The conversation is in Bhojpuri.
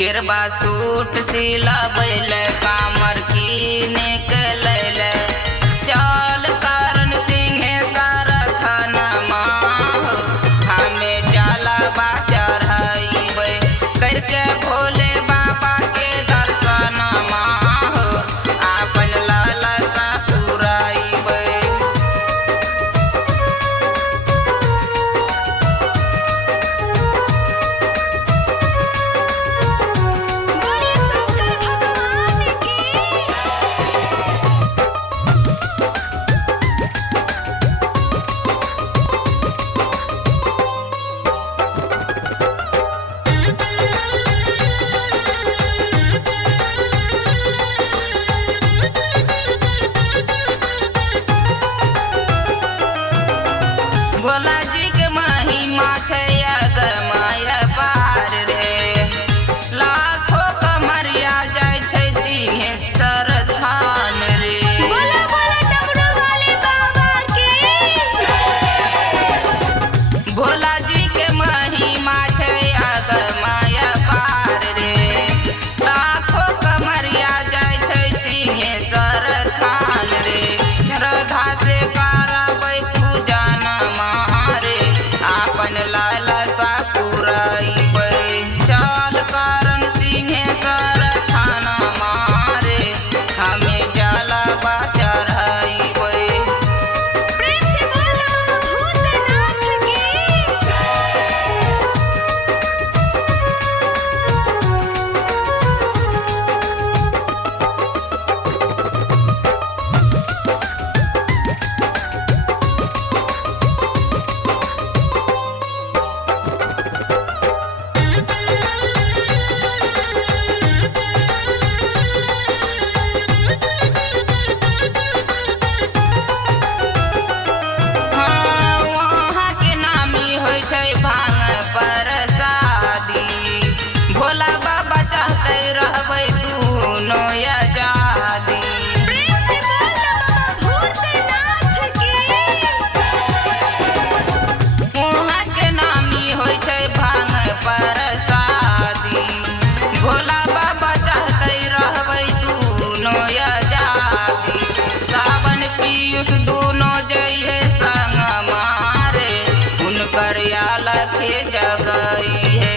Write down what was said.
गिरबा सूट सिलाबैल कामर कीने के लैले चाल कारण सिंहेश्वर थानमा हमें जाला बा चढ़ाइबै करके भोले बाबा के दर्शन आपन लालसा पुराइबै। भोला जी के महिमा छै अगमय पार रे लाखों कमरिया जाय छै सिंहेश्वर थान रे। बोला बोला डमरू वाले बाबा के। भोला जी के महिमा छै अगमय पार रे लाखों कमरिया जाय छै सिंहेश्वर थान रे। श्रद्धा से करबै पूजन मारे आपन लालसा पुराइबै चाल कारण सिंहेश्वर थान मारे हमें जाला बा चढ़ाइबै। प्रेम से बोलो भूतनाथ के। हाँ, वहाँ के नामी होइ छै भांग परसादी भोला बाबा चाहते रहबै दुनो आजादी। प्रेम से बोलो भूतनाथ के। वहाँ के नामी होइ छै भांग परसादी भोला बाबा चाहते रहबै दुनो आजादी। सावन पीयूष दुनो जइहे संग मारे उनकर आलख जगई है।